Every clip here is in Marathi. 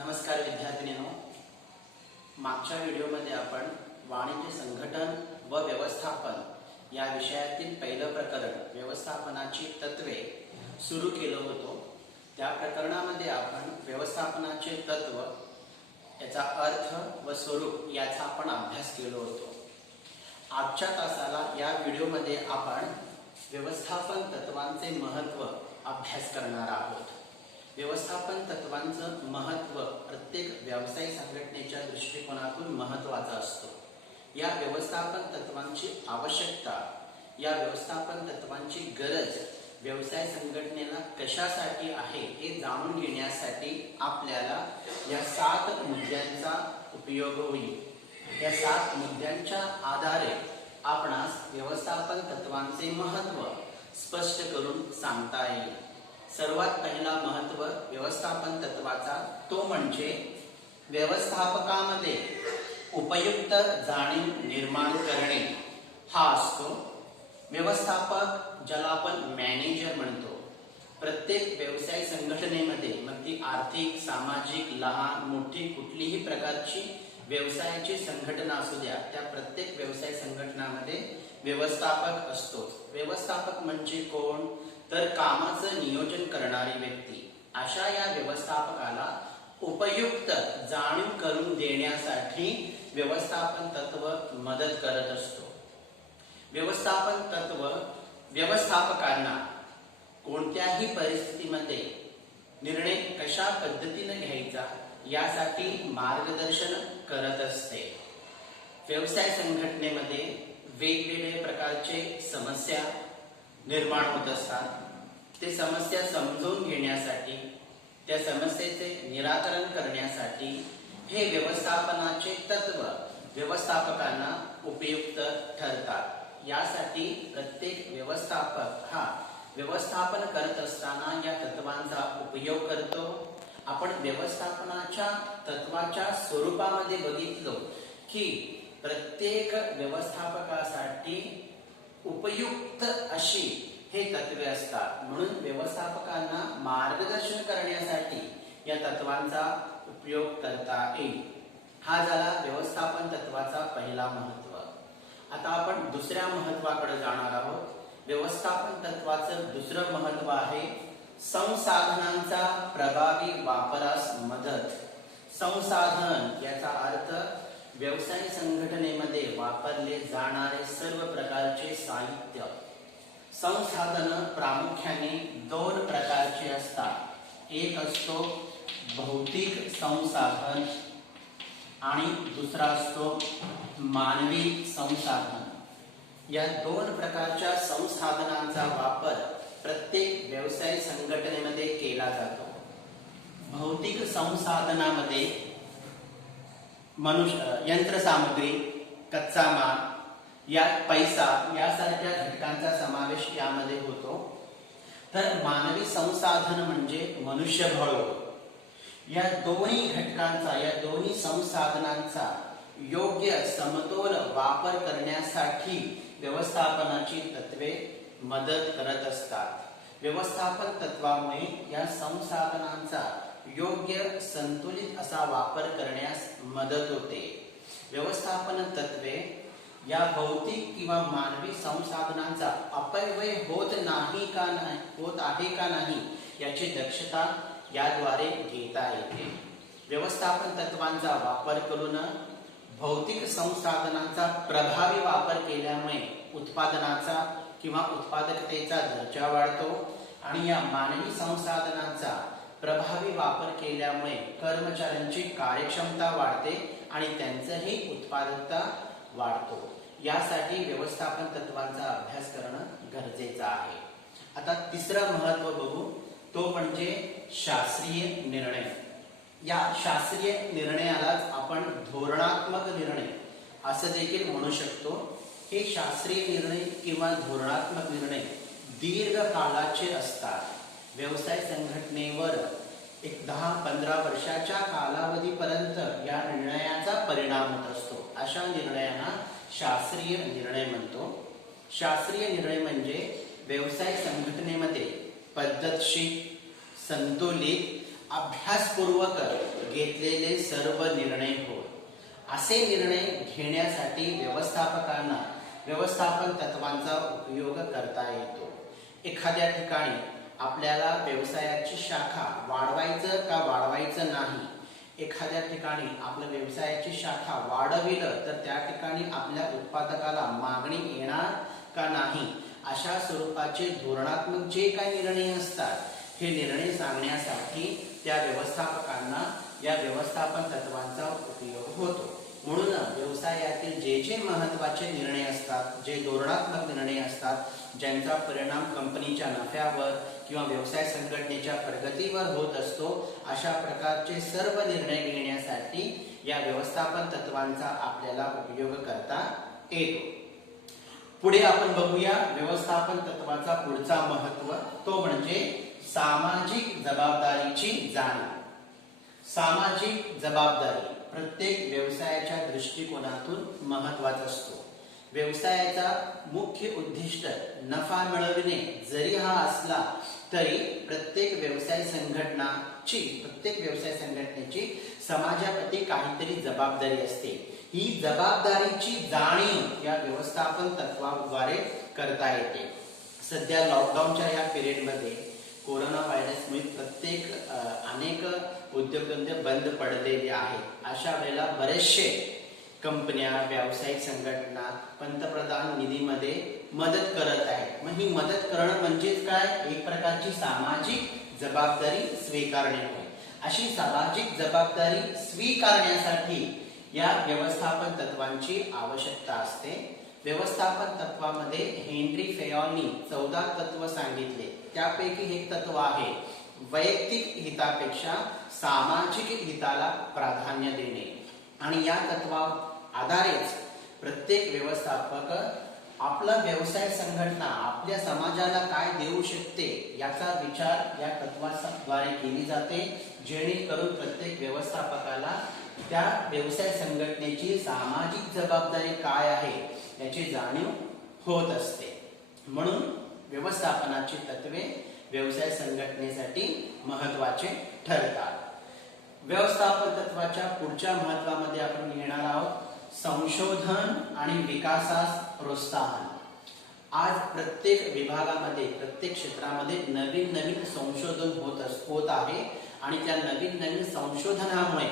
नमस्कार विद्यार्थिनींनो, मागच्या व्हिडिओमध्ये आपण वाणिज्य संघटन व व्यवस्थापन या विषयातील पहिलं प्रकरण व्यवस्थापनाची तत्वे सुरू केलं होतं। त्या प्रकरणामध्ये आपण व्यवस्थापनाचे तत्व, याचा अर्थ व स्वरूप याचा आपण अभ्यास केलो होतो। आजच्या तासाला या व्हिडिओमध्ये आपण व्यवस्थापन तत्वांचे महत्त्व अभ्यास करणार आहोत। व्यवस्थापन तत्वांचं महत्त्व प्रत्येक व्यवसाय संघटनेच्या दृष्टिकोनातून महत्त्वाचा असतो। या व्यवस्थापन तत्वांची आवश्यकता, या व्यवस्थापन तत्वांची गरज व्यवसाय संघटनेला कशासाठी आहे हे जाणून घेण्यासाठी आपल्याला या 7 मुद्द्यांचा उपयोग होईल। या 7 मुद्द्यांच्या आधारे आपणास व्यवस्थापन तत्वांचे महत्त्व स्पष्ट करून सांगता येईल। सर्वात पहिला महत्त्व व्यवस्थापन तत्वाचा तो म्हणजे व्यवस्थापकामध्ये उपयुक्त जाणीव निर्माण करणे हा असतो। व्यवस्थापक ज्याला आपण मॅनेजर म्हणतो, प्रत्येक व्यवसाय संघटनेमध्ये मग ती आर्थिक, सामाजिक, लहान मोठी कुठलीही प्रकारची व्यवसायाची संघटना असू द्या, त्या प्रत्येक व्यवसाय संघटनामध्ये व्यवस्थापक असतो। व्यवस्थापक म्हणजे कोण? तर कामाचं नियोजन करणारी व्यक्ती। अशा या व्यवस्थापकाला उपयुक्त जाणीव करून देण्यासाठी व्यवस्थापन तत्व मदत करत असतो। व्यवस्थापन तत्व व्यवस्थापकांना कोणत्याही परिस्थितीमध्ये निर्णय कशा पद्धतीने घ्यायचा यासाठी मार्गदर्शन करत असते। व्यवसाय संघटनेमध्ये वेगवेगळ्या प्रकारचे समस्या निर्माण होत असतात। ते समस्या समजून घेण्यासाठी, त्या समस्येचे निराकरण करण्यासाठी हे व्यवस्थापनाचे तत्व व्यवस्थापकांना उपयुक्त ठरतात। यासाठी प्रत्येक व्यवस्थापक हा व्यवस्थापन करत असताना या तत्वांचा उपयोग करतो। आपण व्यवस्थापनाच्या तत्वाच्या स्वरूपामध्ये बघितलो की प्रत्येक व्यवस्थापकासाठी उपयुक्त अशी हे तत्वे असतात। म्हणून व्यवस्थापकांना मार्गदर्शन करण्यासाठी या तत्वांचा उपयोग करता येईल। हा झाला व्यवस्थापन तत्वाचा पहिला महत्त्व। आता आपण दुसऱ्या महत्त्वाकडे जाणार आहोत। व्यवस्थापन तत्वाचं दुसरं महत्त्व आहे संसाधनांचा प्रभावी वापरास मदत। संसाधन याचा अर्थ व्यवसाय संघटनेमध्ये वापरले जाणारे सर्व प्रकारचे साहित्य। संसाधन प्रामुख्याने 2 प्रकारचे असतात। एक असतो भौतिक संसाधन आणि दुसरा असतो मानवी संसाधन। या 2 प्रकारच्या संसाधनांचा वापर प्रत्येक व्यवसाय संघटनेमध्ये केला जातो। भौतिक संसाधनामध्ये यंत्रसामग्री, कच्चा माल, या पैसा यासारख्या घटकांचा समावेश यामध्ये होतो। तर मानवी संसाधन म्हणजे मनुष्यबळ। या दोन्ही घटकांचा, या दोन्ही संसाधनांचा योग्य समतोल वापर करण्यासाठी व्यवस्थापनाची तत्वे मदत करत असतात। व्यवस्थापन तत्वामुळे या संसाधनांचा योग्य संतुलित असा वापर करण्यास मदत होते। व्यवस्थापन तत्वे या भौतिक किंवा मानवी संसाधनांचा अपव्यय होत आहे का नाही याची दक्षता याद्वारे घेता येते। व्यवस्थापन तत्वांचा वापर करून भौतिक संसाधनांचा प्रभावी वापर केल्यामुळे उत्पादनाचा किंवा उत्पादकतेचा दर्जा वाढतो आणि या मानवी संसाधनांचा प्रभावी वापर केल्यामुळे कर्मचाऱ्यांची कार्यक्षमता वाढते आणि त्यांचंही उत्पादकता वाढतो। यासाठी व्यवस्थापन तत्वांचा अभ्यास करणं गरजेचं आहे। आता तिसरं महत्त्व बघू, तो म्हणजे शास्त्रीय निर्णय। या शास्त्रीय निर्णयालाच आपण धोरणात्मक निर्णय असं देखील म्हणू शकतो। हे शास्त्रीय निर्णय किंवा धोरणात्मक निर्णय दीर्घ कालाचे असतात। व्यवसाय संघटनेवर एक 10-15 वर्षाच्या कालावधीपर्यंत या निर्णयाचा परिणाम होत असतो। अशा निर्णयांना शास्त्रीय निर्णय म्हणतो। शास्त्रीय निर्णय म्हणजे व्यवसाय संघटनेमध्ये पद्धतशीर, संतुलित अभ्यासपूर्वक घेतलेले सर्व निर्णय होय. असे निर्णय घेण्यासाठी व्यवस्थापकांना व्यवस्थापन तत्वांचा उपयोग करता येतो. एखाद्या ठिकाणी आपल्याला व्यवसायाची शाखा वाढवायचं का वाढवायचं नाही, एखाद्या ठिकाणी आपल्या व्यवसायाची शाखा वाढविलं तर त्या ठिकाणी आपल्या उत्पादकाला मागणी येणार का नाही, अशा स्वरूपाचे धोरणात्मक जे काही निर्णय असतात हे निर्णय सांगण्यासाठी त्या व्यवस्थापकांना या व्यवस्थापन तत्वांचा उपयोग होतो. म्हणून व्यवसायातील जे जे महत्त्वाचे निर्णय असतात, जे धोरणात्मक निर्णय असतात, ज्यांचा परिणाम कंपनीच्या नफ्यावर किंवा व्यवसाय संघटनेच्या प्रगतीवर होत असतो, अशा प्रकारचे सर्व निर्णय घेण्यासाठी या व्यवस्थापन तत्वांचा आपल्याला उपयोग करता येतो. पुढे आपण बघूया व्यवस्थापन तत्वाचा पुढचा महत्त्व, तो म्हणजे सामाजिक जबाबदारीची जाणीव. सामाजिक जबाबदारी प्रत्येक व्यवसायाच्या दृष्टिकोनातून महत्त्वाचा असतो. व्यवसायाचा मुख्य उद्दिष्ट नफा मिळविणे जरी हा असला तरी प्रत्येक व्यवसाय संघटनेची समाजाप्रती काहीतरी जबाबदारी असते. ही जबाबदारीची जाणीव या व्यवस्थापन तत्वाद्वारे करता येते. सध्या लॉकडाऊनच्या या पिरियडमध्ये कोरोना व्हायरसमुळे अनेक उद्योगधंदे बंद पडलेले आहेत. अशा वेळेला बरेचसे कंपन्या, व्यावसायिक संघटना पंतप्रधान निधीमध्ये मदत करत आहेत. मग ही मदत करणं म्हणजेच काय, एक प्रकारची सामाजिक जबाबदारी स्वीकारणे होय. अशी सामाजिक जबाबदारी स्वीकारण्यासाठी या व्यवस्थापन तत्वांची आवश्यकता असते. व्यवस्थापन तत्वामध्ये हेनरी फेयॉलनी 14 तत्व सांगितले. त्यापैकी एक तत्व आहे वैयक्तिक हितापेक्षा सामाजिक हिताला प्राधान्य देणे. आणि या तत्वावर आधारेच प्रत्येक व्यवस्थापक आपला व्यवसाय संघटना आपल्या समाजाला काय देऊ शकते याचा विचार या तत्वाद्वारे केली जाते, जेणेकरून प्रत्येक व्यवस्थापकाला त्या व्यवसाय संघटनेची सामाजिक जबाबदारी काय आहे याची जाणीव होत असते. म्हणून व्यवस्थापनाची तत्वे व्यवसाय संघटनेसाठी महत्त्वाचे ठरतात. व्यवस्थापन तत्वाच्या पुढच्या महत्त्वामध्ये आपण घेणार आहोत संशोधन आणि विकासास प्रोत्साहन. आज प्रत्येक विभागामध्ये, प्रत्येक क्षेत्रामध्ये नवीन नवीन संशोधन होत आहे आणि त्या नवीन संशोधनामुळे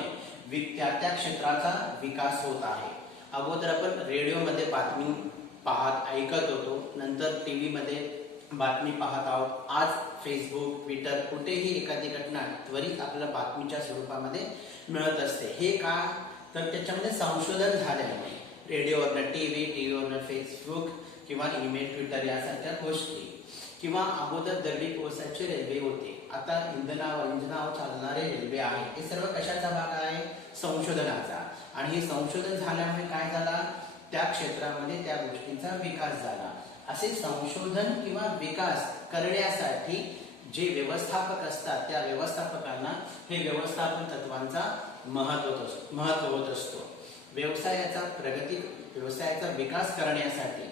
त्या क्षेत्राचा विकास होत आहे. अगोदर आपण रेडिओमध्ये बातमी ऐकत होतो, नंतर टीव्ही मध्ये बातमी पाहत आहोत. आज फेसबुक, ट्विटर कुठेही एखादी घटना त्वरित आपल्याला बातमीच्या स्वरूपामध्ये मिळत असते. हे का, तर त्याच्यामध्ये संशोधन झाल्यामुळे रेडिओवरनं टीव्हीवरनं फेसबुक किंवा ईमेल, ट्विटर यासारख्या गोष्टी, किंवा अगोदर दगडी कोळशाचे रेल्वे होते, आता इंधनावर चालणारे रेल्वे आहे. हे सर्व कशाचा भाग आहे, संशोधनाचा. आणि हे संशोधन झाल्यामुळे काय झाला, त्या क्षेत्रामध्ये त्या गोष्टींचा विकास झाला. असे संशोधन किंवा विकास करण्यासाठी जे व्यवस्थापक असतात त्या व्यवस्थापकांना हे व्यवस्थापन तत्वांचा महत्त्व होत असतो. व्यवसायाचा विकास करण्यासाठी,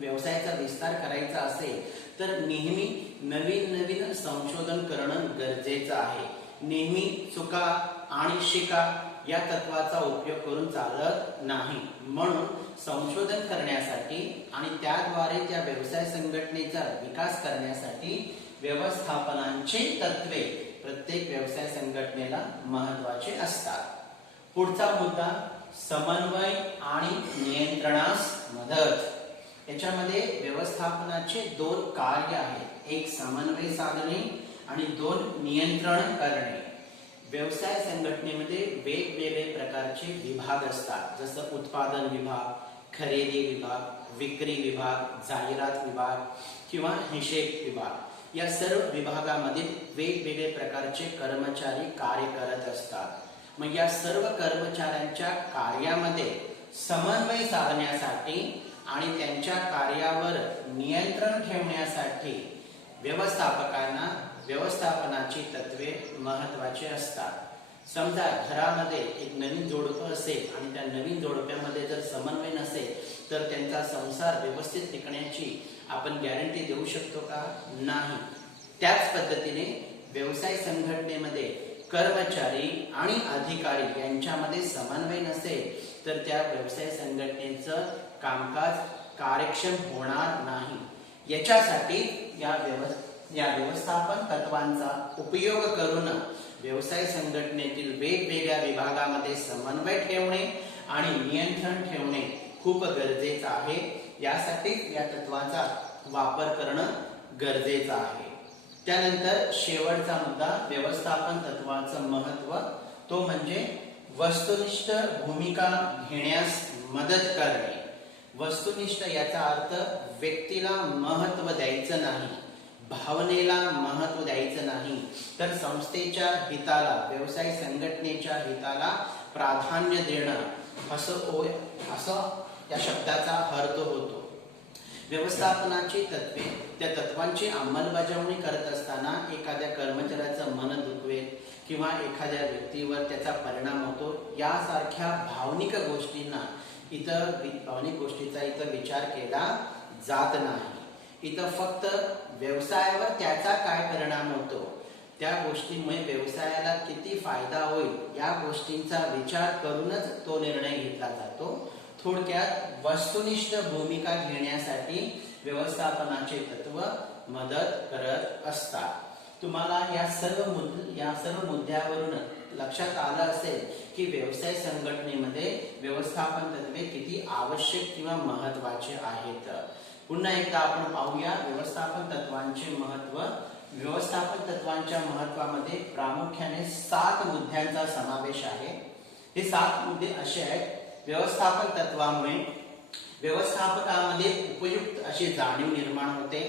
व्यवसायाचा विस्तार करायचा असेल तर नेहमी नवीन संशोधन करणं गरजेचं आहे. नेहमी चुका आणि शिका या तत्वाचा उपयोग करून चालत नाही. म्हणून संशोधन करण्यासाठी आणि त्याद्वारे त्या व्यवसाय संघटनेचा विकास करण्यासाठी व्यवस्थापनाची तत्वे प्रत्येक व्यवसाय संघटनेला महत्त्वाचे असतात. पुढचा मुद्दा समन्वय आणि नियंत्रणास मदत. याच्यामध्ये व्यवस्थापनाचे 2 कार्य आहेत, एक समन्वय साधणे आणि 2 नियंत्रण करणे. व्यवसाय संघटनेमध्ये वेगवेगळे प्रकारचे विभाग असतात, जसं उत्पादन विभाग, खरेदी विभाग, विक्री विभाग, जाहिरात विभाग किंवा हिशेब विभाग. या सर्व विभागामध्ये वेगवेगळे प्रकारचे कर्मचारी कार्य करत असतात. मग या सर्व कर्मचाऱ्यांच्या कार्यामध्ये समन्वय साधण्यासाठी आणि त्यांच्या कार्यावर नियंत्रण ठेवण्यासाठी व्यवस्थापकांना व्यवस्थापनाची तत्वे महत्त्वाची असतात. समजा घरामध्ये एक नवीन जोडपं असेल आणि त्या नवीन जोडप्यामध्ये जर समन्वय नसेल तर त्यांचा संसार व्यवस्थित टिकण्याची आपण गॅरंटी देऊ शकतो का? नाही. त्याच पद्धतीने व्यवसाय संघटनेमध्ये कर्मचारी आणि अधिकारी यांच्यामध्ये समन्वय नसेल तर त्या व्यवसाय संघटनेचं कामकाज कार्यक्षम होणार नाही। याच्यासाठी या व्यवस्थापन तत्वांचा उपयोग करून व्यवसाय संघटनेतील वेगवेगळ्या विभागामध्ये समन्वय ठेवणे आणि नियंत्रण ठेवणे खूप गरजेचं आहे। यासाठी या तत्वाचा वापर करणं गरजेचं आहे। त्यानंतर शेवटचा मुद्दा व्यवस्थापन तत्वाचं महत्व, तो म्हणजे वस्तुनिष्ठ भूमिका घेण्यास मदत करणे। वस्तुनिष्ठ याचा अर्थ व्यक्तीला महत्व द्यायचं नाही, भावनेला महत्व द्यायचं नाही, तर संस्थेच्या हिताला, व्यवसाय संघटनेच्या हिताला प्राधान्य देणं असं या शब्दाचा अर्थ होतो। व्यवस्थापनाची तत्वे, त्या तत्वांची अंमलबजावणी करत असताना एखाद्या कर्मचाऱ्याचं मन दुखवेल किंवा एखाद्या व्यक्तीवर त्याचा परिणाम होतो यासारख्या भावनिक गोष्टीचा इथं विचार केला जात नाही। इथं फक्त व्यवसायावर त्याचा काय परिणाम होतो, त्या गोष्टीमुळे व्यवसायाला किती फायदा होईल या गोष्टींचा विचार करूनच तो निर्णय घेतला जातो। थोडक्यात वस्तुनिष्ठ भूमिका घेण्यासाठी व्यवस्थापनाचे तत्व मदत करत असतात। तुम्हाला या सर्व मुद्द्यावरून लक्षात आलं असेल की व्यवसाय संघटनेमध्ये व्यवस्थापन तत्वे किती आवश्यक किंवा महत्वाचे आहेत। पुन्हा एकदा आपण पाहूया व्यवस्थापन तत्वांचे महत्व। व्यवस्थापन तत्वांच्या महत्वामध्ये प्रामुख्याने 7 मुद्द्यांचा समावेश आहे। हे 7 मुद्दे असे आहेत। व्यवस्थापन तत्वामुळे व्यवस्थापकामध्ये उपयुक्त अशी जाणीव निर्माण होते।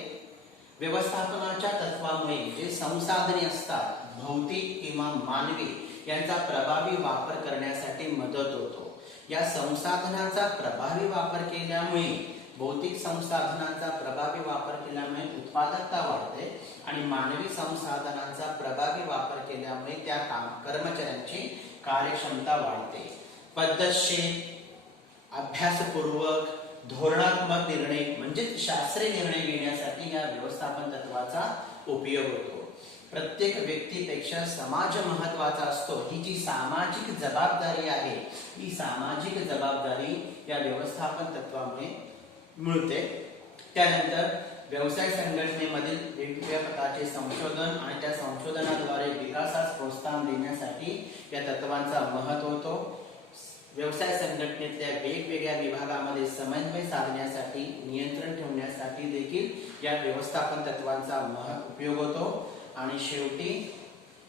व्यवस्थापनाच्या तत्वामुळे जे संसाधने असतात, भौतिक किंवा मानवी, यांचा प्रभावी वापर करण्यासाठी मदत होतो। या संसाधनांचा प्रभावी वापर केल्यामुळे, भौतिक संसाधनांचा प्रभावी वापर केल्यामुळे उत्पादकता वाढते आणि मानवी संसाधनांचा प्रभावी वापर केल्यामुळे त्या कर्मचाऱ्यांची कार्यक्षमता वाढते। पद्धतशीर, अभ्यासपूर्वक, धोरणात्मक निर्णय म्हणजे शास्त्रीय निर्णय घेण्यासाठी या व्यवस्थापन तत्वाचा उपयोग होतो। प्रत्येक व्यक्तीपेक्षा समाज महत्वाचा असतो। ही जी सामाजिक जबाबदारी आहे, ही सामाजिक जबाबदारी या व्यवस्थापन तत्वामुळे मिळते। त्यानंतर व्यवसाय संघटनेमधील वेगवेगळ्या प्रकारचे संशोधन आणि त्या संशोधनाद्वारे विकासास प्रोत्साहन देण्यासाठी या तत्वांचा महत्व होतो। व्यवसाय संघटनेतल्या वेगवेगळ्या विभागामध्ये समन्वय साधण्यासाठी, नियंत्रण ठेवण्यासाठी देखील या व्यवस्थापन तत्वांचा उपयोग होतो। आणि शेवटी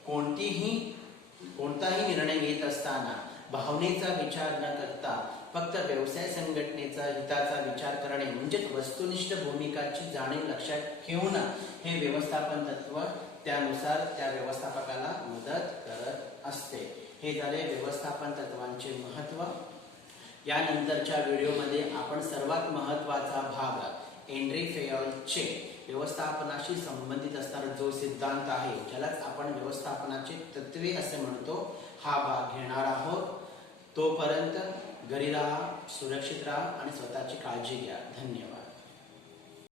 कोणताही निर्णय घेत असताना भावनेचा विचार न करता फक्त व्यवसाय संघटनेचा हिताचा विचार करणे म्हणजे वस्तुनिष्ठ भूमिकाची जाणीव लक्षात घेऊन हे व्यवस्थापन तत्व त्यानुसार त्या व्यवस्थापकाला मदत करत असते। हे झाले व्यवस्थापन तत्वांचे महत्व। यानंतरच्या व्हिडिओमध्ये आपण सर्वात महत्वाचा भाग हेनरी फेयलचे व्यवस्थापनाशी संबंधित असणारा जो सिद्धांत आहे, ज्यालाच आपण व्यवस्थापनाचे तत्वे असे म्हणतो, हा भाग घेणार आहोत। तोपर्यंत घरी राहा, सुरक्षित राहा आणि स्वतःची काळजी घ्या। धन्यवाद।